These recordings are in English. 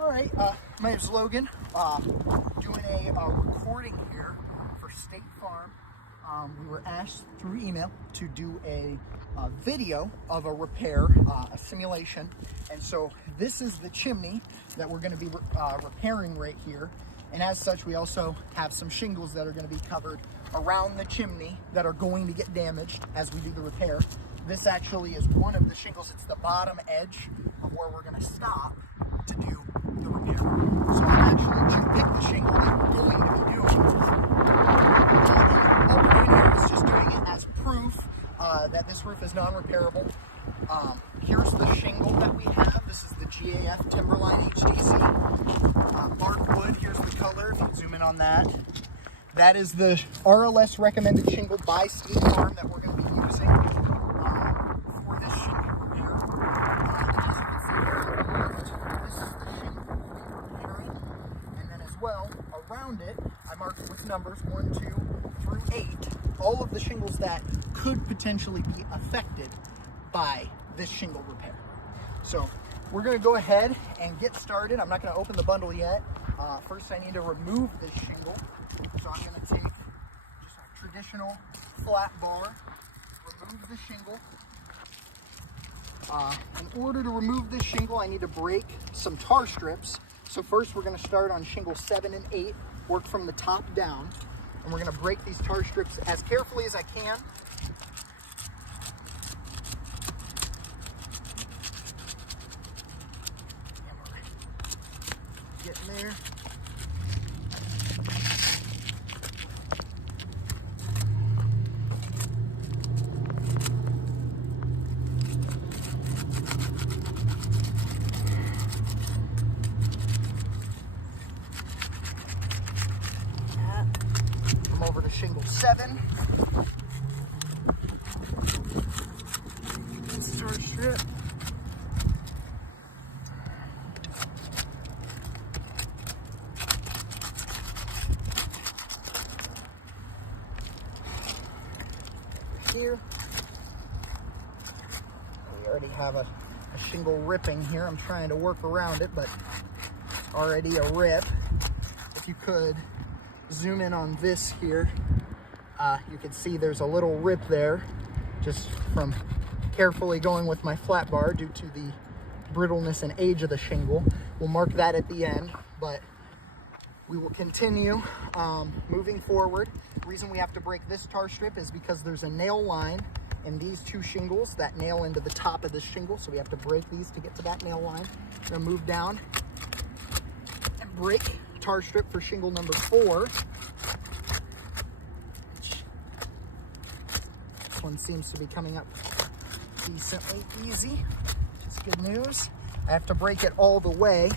All right, my name's Logan. Doing a recording here for State Farm. We were asked through email to do a video of a repair, a simulation. And so this is the chimney that we're going to be repairing right here. And as such, we also have some shingles that are going to be covered around the chimney that are going to get damaged as we do the repair. This actually is one of the shingles. It's the bottom edge of where we're going to stop to do the repair. So I'm actually to pick the shingle that we're going to be doing. All we're doing here is just doing it as proof that this roof is non-repairable. Here's the shingle that we have. This is the GAF Timberline HDC. Bark wood, here's the color, if you zoom in on that. That is the RLS recommended shingle by State Farm that we're going to be using for this shingle repair. As you can see here, this is the shingle we're repairing. And then as well, around it, I marked with numbers 1, 2 through 8, all of the shingles that could potentially be affected by this shingle repair. So we're going to go ahead and get started. I'm not going to open the bundle yet. First I need to remove this shingle. So I'm going to take just a traditional flat bar, remove the shingle. In order to remove this shingle, I need to break some tar strips. So first we're going to start on shingle 7 and 8, work from the top down. And we're going to break these tar strips as carefully as I can. Getting there. Come over to shingle 7. Tar strip. Here. We already have a shingle ripping here. I'm trying to work around it, but already a rip. If you could zoom in on this here, you can see there's a little rip there just from carefully going with my flat bar due to the brittleness and age of the shingle. We'll mark that at the end, but we will continue moving forward. The reason we have to break this tar strip is because there's a nail line in these two shingles that nail into the top of this shingle, so we have to break these to get to that nail line. We're gonna move down and break tar strip for shingle number 4. This one seems to be coming up decently easy. It's good news. I have to break it all the way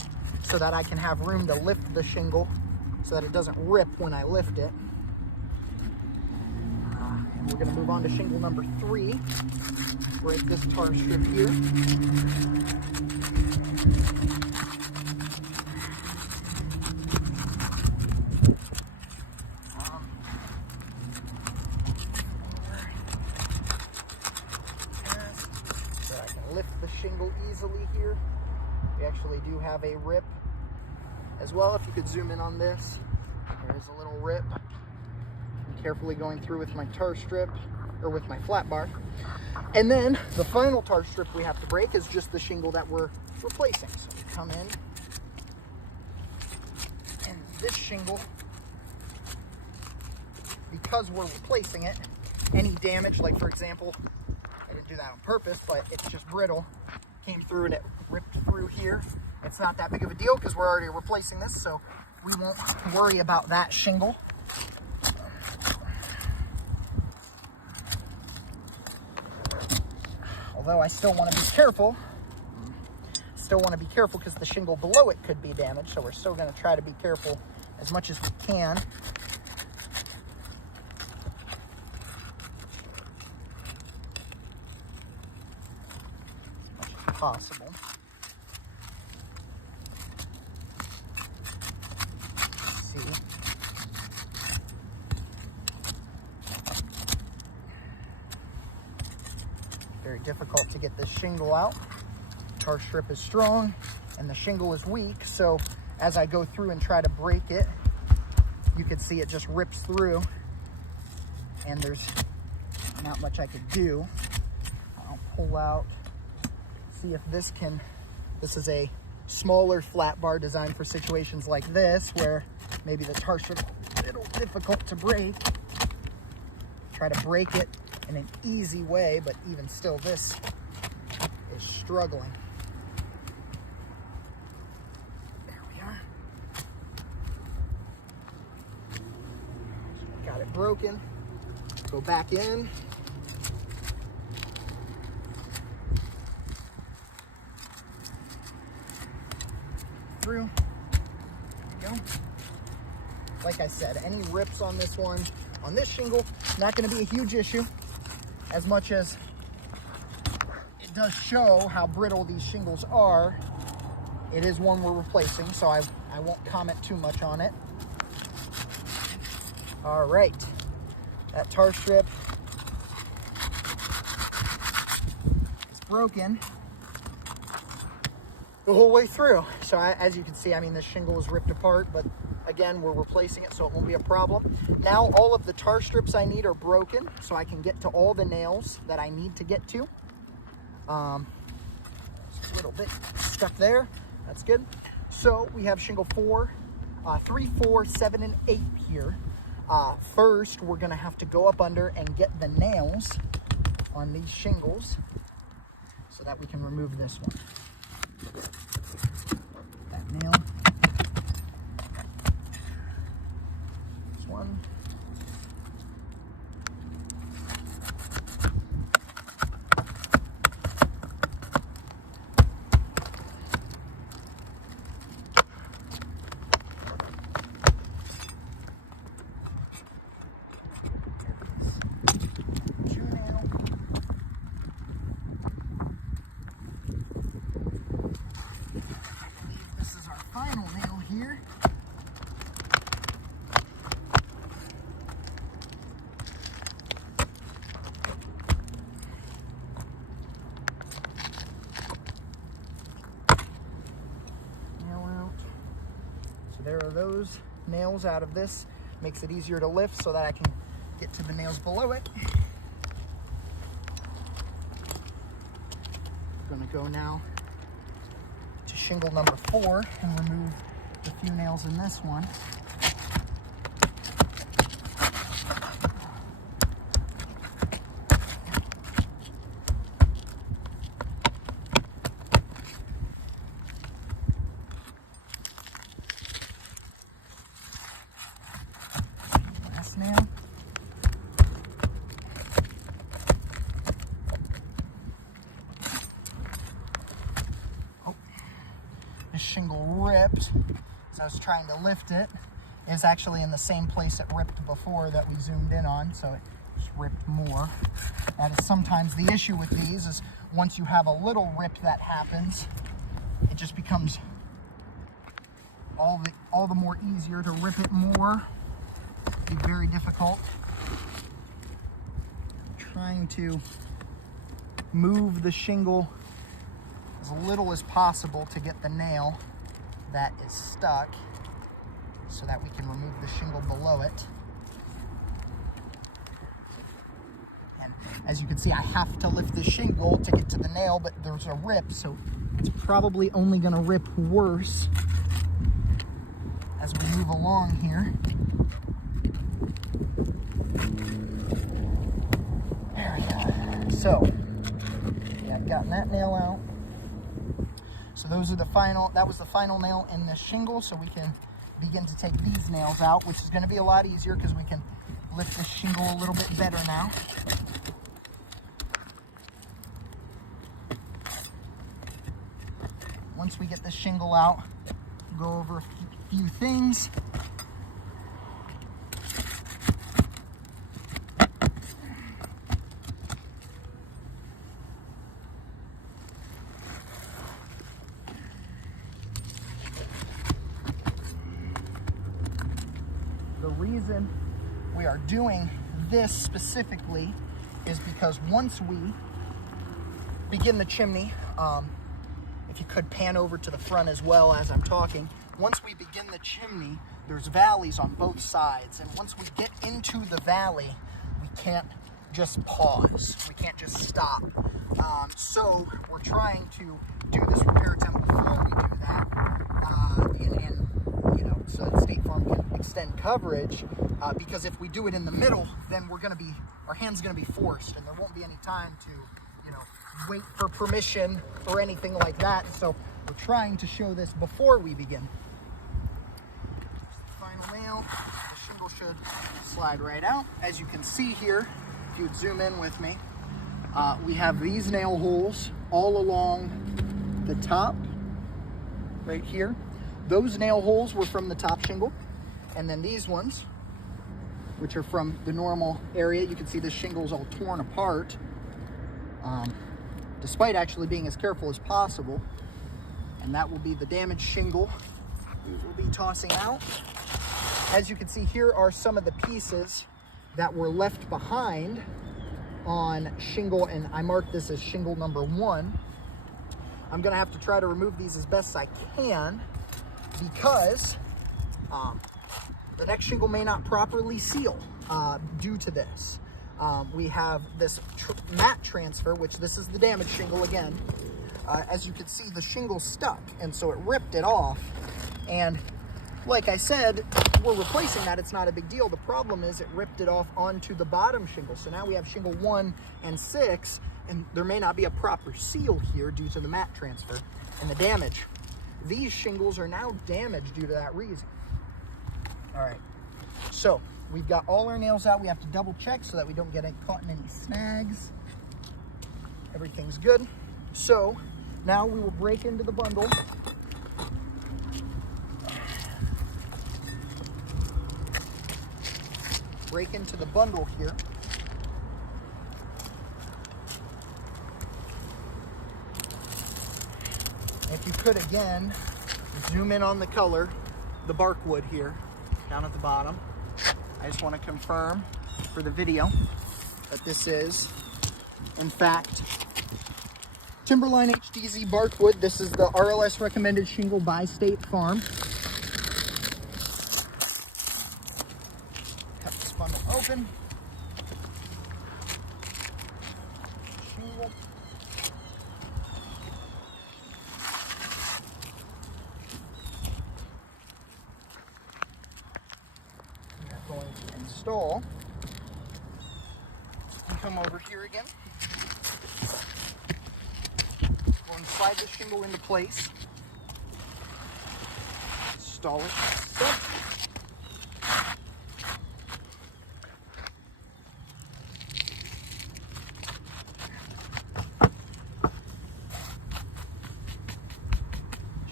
so that I can have room to lift the shingle so that it doesn't rip when I lift it. And we're going to move on to shingle number 3. Break this tar strip here. So I can lift the shingle easily here. We actually do have a rip as well. If you could zoom in on this, there is a little rip. I'm carefully going through with my tar strip, or with my flat bar. And then the final tar strip we have to break is just the shingle that we're replacing. So we come in, and this shingle, because we're replacing it, any damage, like for example, I didn't do that on purpose, but it's just brittle, came through and it ripped through here. It's not that big of a deal because we're already replacing this, so we won't worry about that shingle. Although I still want to be careful. Because the shingle below it could be damaged, so we're still going to try to be careful as much as we can. As much as possible. See. Very difficult to get this shingle out. Tar strip is strong. and the shingle is weak, so as I go through and try to break it, you can see it just rips through, and there's not much I could do. I'll pull out, see if this is a smaller flat bar designed for situations like this, where maybe the tar strip is a little difficult to break. Try to break it in an easy way, but even still, this is struggling. There we are. Got it broken. Go back in. Through. There we go. Like I said, any rips on this one, on this shingle, not going to be a huge issue, as much as it does show how brittle these shingles are. It is one we're replacing, so I won't comment too much on it. All right, that tar strip is broken the whole way through. So as you can see, I mean, this shingle is ripped apart, but again, we're replacing it, so it won't be a problem. Now all of the tar strips I need are broken, so I can get to all the nails that I need to get to. Just a little bit stuck there. That's good. So we have shingle 3, 4, 7, and 8 here. First, we're gonna have to go up under and get the nails on these shingles so that we can remove this one. That nail. This one. Final nail here. Nail out. So there are those nails out of this. Makes it easier to lift so that I can get to the nails below it. I'm gonna go now to shingle number 4 and remove the few nails in this one. Last nail. This shingle ripped as I was trying to lift it. It's actually in the same place it ripped before that we zoomed in on, so it just ripped more. That is sometimes the issue with these, is once you have a little rip that happens, it just becomes all the more easier to rip it more. It'd be very difficult. I'm trying to move the shingle as little as possible to get the nail that is stuck so that we can remove the shingle below it. And as you can see, I have to lift the shingle to get to the nail, but there's a rip, so it's probably only going to rip worse as we move along here. There we go. So, yeah, I've gotten that nail out. So those are that was the final nail in this shingle, so we can begin to take these nails out, which is going to be a lot easier because we can lift this shingle a little bit better now. Once we get this shingle out, we'll go over a few things. The reason we are doing this specifically is because once we begin the chimney, if you could pan over to the front as well as I'm talking. Once we begin the chimney, there's valleys on both sides. And once we get into the valley, we can't just pause. We can't just stop. So we're trying to do this repair attempt before we do that. And you know, so that State Farm can extend coverage. Because if we do it in the middle, then our hand's gonna be forced, and there won't be any time to, you know, wait for permission or anything like that. So we're trying to show this before we begin. Final nail. The shingle should slide right out. As you can see here, if you'd zoom in with me, we have these nail holes all along the top, right here. Those nail holes were from the top shingle, and then these ones, which are from the normal area. You can see the shingle's all torn apart, despite actually being as careful as possible. And that will be the damaged shingle we will be tossing out. As you can see, here are some of the pieces that were left behind on shingle, and I marked this as shingle number 1. I'm gonna have to try to remove these as best I can because the next shingle may not properly seal due to this. We have this mat transfer, which this is the damaged shingle again. As you can see, the shingle stuck, and so it ripped it off. And like I said, we're replacing that. It's not a big deal. The problem is it ripped it off onto the bottom shingle. So now we have shingle 1 and 6, and there may not be a proper seal here due to the mat transfer and the damage. These shingles are now damaged due to that reason. All right, so we've got all our nails out. We have to double check so that we don't get caught in any snags. Everything's good. So now we will break into the bundle. Break into the bundle here. If you could again, zoom in on the color, the bark wood here, down at the bottom. I just want to confirm for the video that this is, in fact, Timberline HDZ bark wood. This is the RLS recommended shingle by State Farm. Cut this bundle open. Shingle. We are going to install. You come over here again. Go and slide the shingle into place. Install it.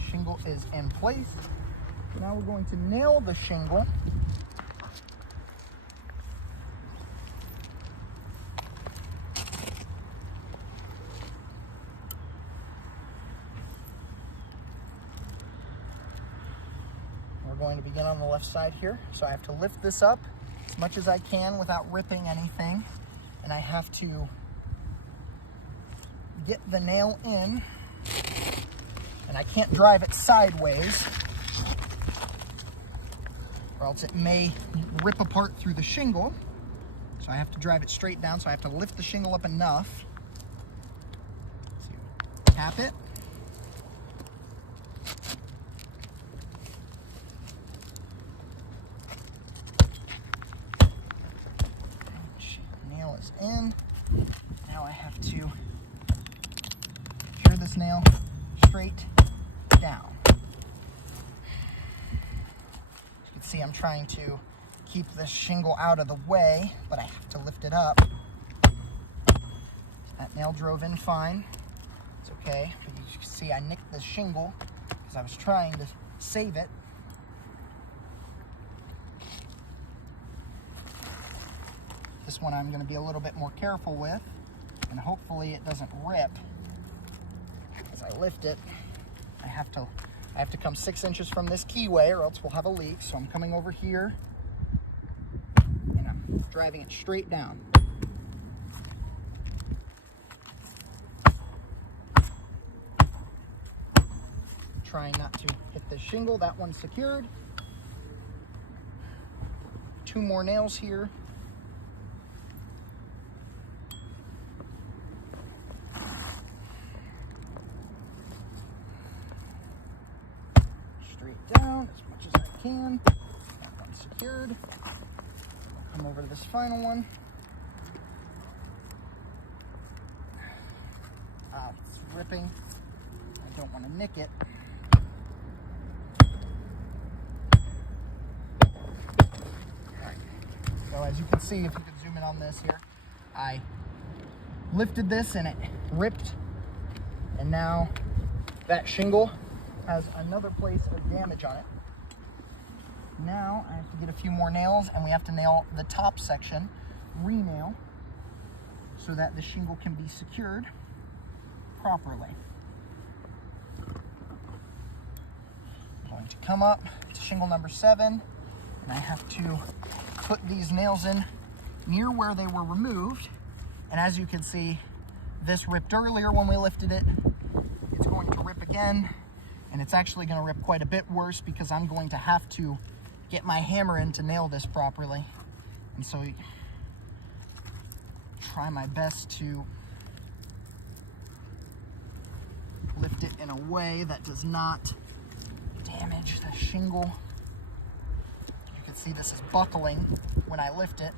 Shingle is in place. Now we're going to nail the shingle. We're going to begin on the left side here. So I have to lift this up as much as I can without ripping anything. And I have to get the nail in. And I can't drive it sideways, or else it may rip apart through the shingle. So I have to drive it straight down. So I have to lift the shingle up enough. Tap it. Nail is in. Now I have to secure this nail straight down. As you can see, I'm trying to keep this shingle out of the way, but I have to lift it up. That nail drove in fine. It's okay. But you can see I nicked the shingle because I was trying to save it. This one I'm going to be a little bit more careful with, and hopefully it doesn't rip. As I lift it, I have to come 6 inches from this keyway, or else we'll have a leak. So I'm coming over here, and I'm driving it straight down. trying not to hit the shingle. That one's secured. 2 more nails here. Straight down as much as I can. That one's secured. Come over to this final one. It's ripping. I don't want to nick it. Alright. So as you can see, if you can zoom in on this here, I lifted this and it ripped. And now that shingle has another place of damage on it. Now I have to get a few more nails, and we have to nail the top section, re-nail, so that the shingle can be secured properly. I'm going to come up to shingle number 7, and I have to put these nails in near where they were removed. And as you can see, this ripped earlier when we lifted it. It's going to rip again, and it's actually going to rip quite a bit worse because I'm going to have to get my hammer in to nail this properly. And so try my best to lift it in a way that does not damage the shingle. You can see this is buckling when I lift it.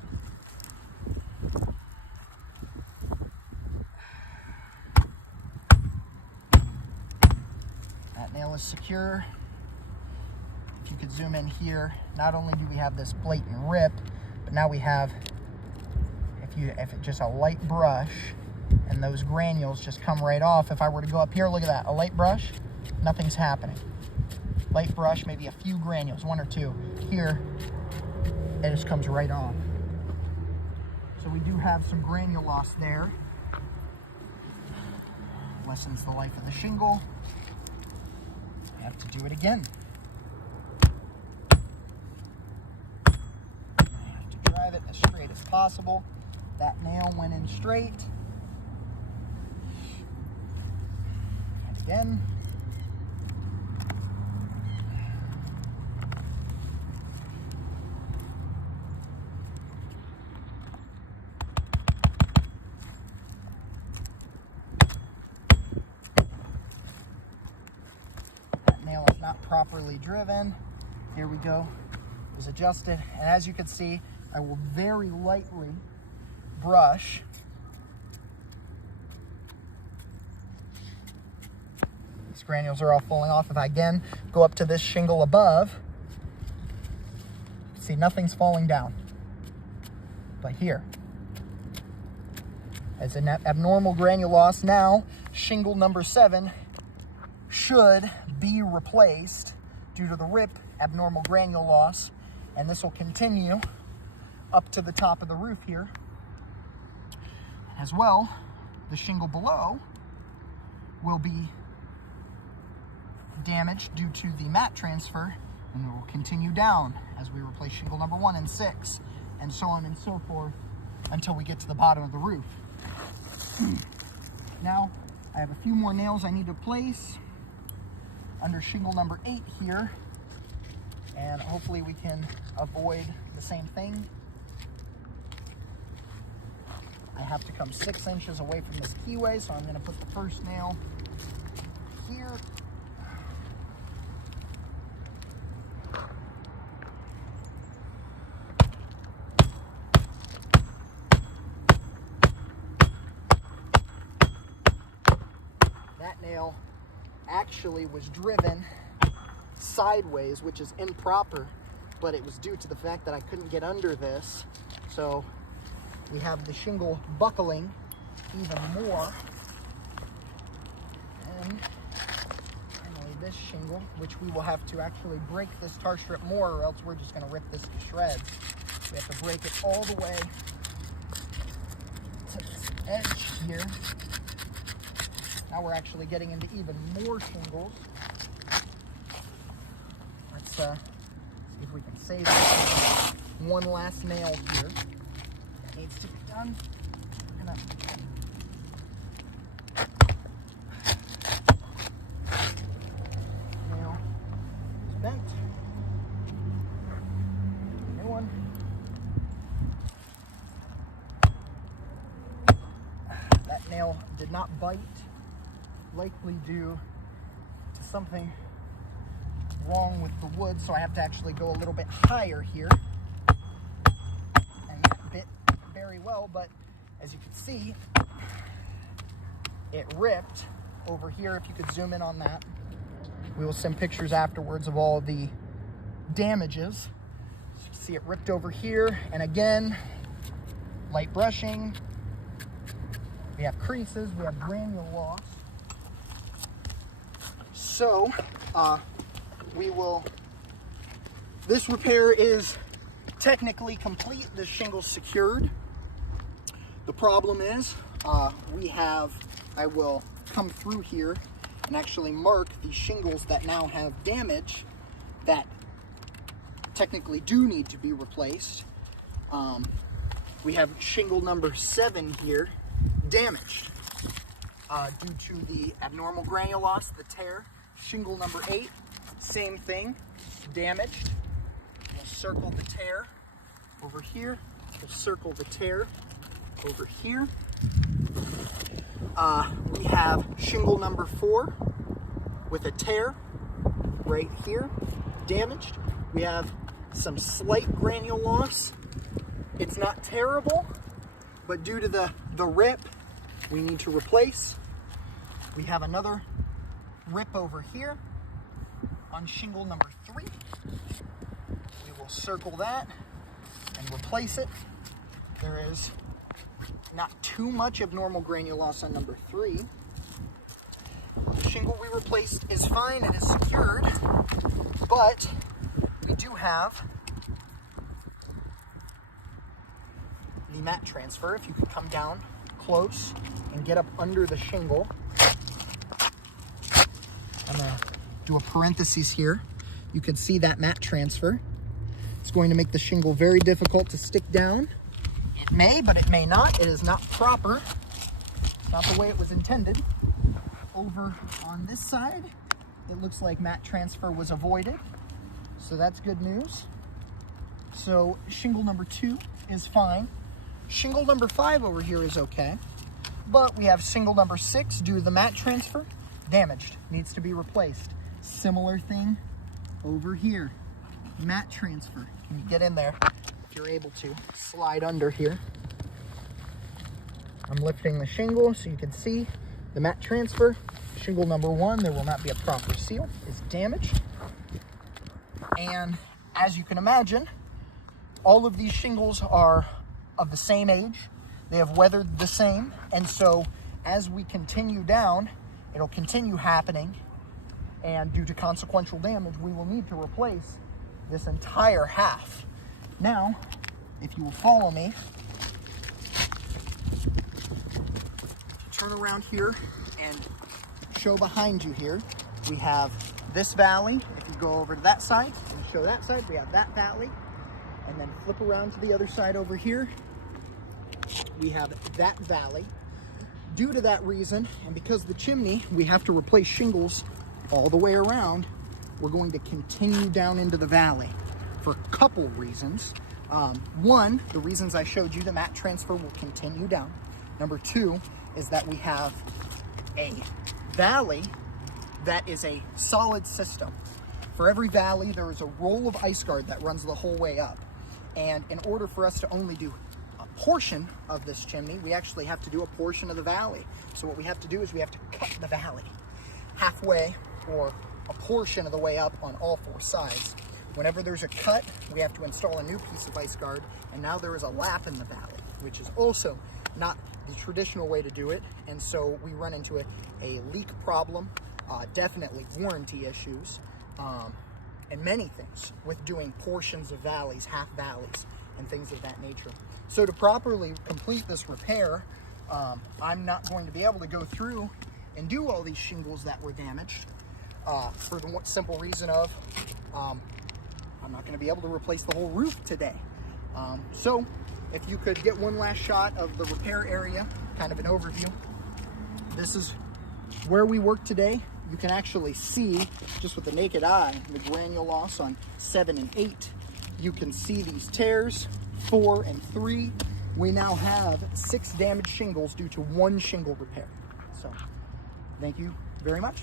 That nail is secure. If you could zoom in here, not only do we have this blatant rip, but now we have, if it's just a light brush, and those granules just come right off. If I were to go up here, look at that, a light brush, nothing's happening. Light brush, maybe a few granules, 1 or 2. Here, it just comes right off. So we do have some granule loss there. Lessens the life of the shingle. I have to do it again. Drive it as straight as possible. That nail went in straight. And again. That nail is not properly driven. Here we go. It was adjusted, and as you can see, I will very lightly brush. These granules are all falling off. If I again go up to this shingle above, see nothing's falling down. But here, as an abnormal granule loss, now shingle number 7 should be replaced due to the rip, abnormal granule loss, and this will continue up to the top of the roof here. As well, the shingle below will be damaged due to the mat transfer, and it will continue down as we replace shingle number 1 and 6, and so on and so forth until we get to the bottom of the roof. Now, I have a few more nails I need to place under shingle number 8 here, and hopefully we can avoid the same thing. I have to come 6 inches away from this keyway, so I'm going to put the first nail here. That nail actually was driven sideways, which is improper, but it was due to the fact that I couldn't get under this. So we have the shingle buckling even more. And finally this shingle, which we will have to actually break this tar strip more, or else we're just going to rip this to shreds. We have to break it all the way to this edge here. Now we're actually getting into even more shingles. Let's see if we can save one last nail here. That needs to be done. We're gonna bent. New one. That nail did not bite, likely due to something wrong with the wood, so I have to actually go a little bit higher here. And that bit very well, but as you can see, it ripped over here. If you could zoom in on that. We will send pictures afterwards of all the damages. So you can see it ripped over here, and again, light brushing. We have creases, we have granule loss. So, this repair is technically complete. The shingle's secured. The problem is, I will come through here and actually mark the shingles that now have damage that technically do need to be replaced. We have shingle number 7 here damaged due to the abnormal granule loss, the tear. Shingle number 8, same thing, damaged. We'll circle the tear over here. We'll circle the tear over here. We have shingle number 4 with a tear right here, damaged. We have some slight granule loss. It's not terrible, but due to the rip, we need to replace. We have another rip over here on shingle number 3. We will circle that and replace it. There is not too much abnormal granule loss on number 3. The shingle we replaced is fine and is secured, but we do have the mat transfer. If you could come down close and get up under the shingle. I'm gonna do a parenthesis here. You can see that mat transfer. It's going to make the shingle very difficult to stick down. It may, but it may not. It is not proper. It's not the way it was intended. Over on this side, it looks like mat transfer was avoided. So that's good news. So shingle number 2 is fine. Shingle number 5 over here is okay. But we have shingle number 6 due to the mat transfer, damaged, needs to be replaced. Similar thing over here. Mat transfer. Can you get in there? If you're able to, slide under here. I'm lifting the shingle so you can see the mat transfer. Shingle number 1, there will not be a proper seal, is damaged. And as you can imagine, all of these shingles are of the same age. They have weathered the same. And so as we continue down, it'll continue happening. And due to consequential damage, we will need to replace this entire half. Now, if you will follow me, if you turn around here and show behind you here, we have this valley. If you go over to that side and show that side, we have that valley. And then flip around to the other side over here, we have that valley. Due to that reason, and because the chimney, we have to replace shingles all the way around, we're going to continue down into the valley for a couple reasons. One, the reasons I showed you, the mat transfer will continue down. Number 2 is that we have a valley that is a solid system. For every valley, there is a roll of ice guard that runs the whole way up. And in order for us to only do a portion of this chimney, we actually have to do a portion of the valley. So what we have to do is we have to cut the valley halfway or a portion of the way up on all 4 sides. Whenever there's a cut, we have to install a new piece of ice guard, and now there is a lap in the valley, which is also not the traditional way to do it, and so we run into a leak problem, definitely warranty issues, and many things with doing portions of valleys, half valleys, and things of that nature. So to properly complete this repair, I'm not going to be able to go through and do all these shingles that were damaged for the simple reason of I'm not going to be able to replace the whole roof today. So if you could get one last shot of the repair area, kind of an overview. This is where we worked today. you can actually see, just with the naked eye, the granule loss on 7 and 8. You can see these tears, 4 and 3. We now have 6 damaged shingles due to 1 shingle repair. So, thank you very much.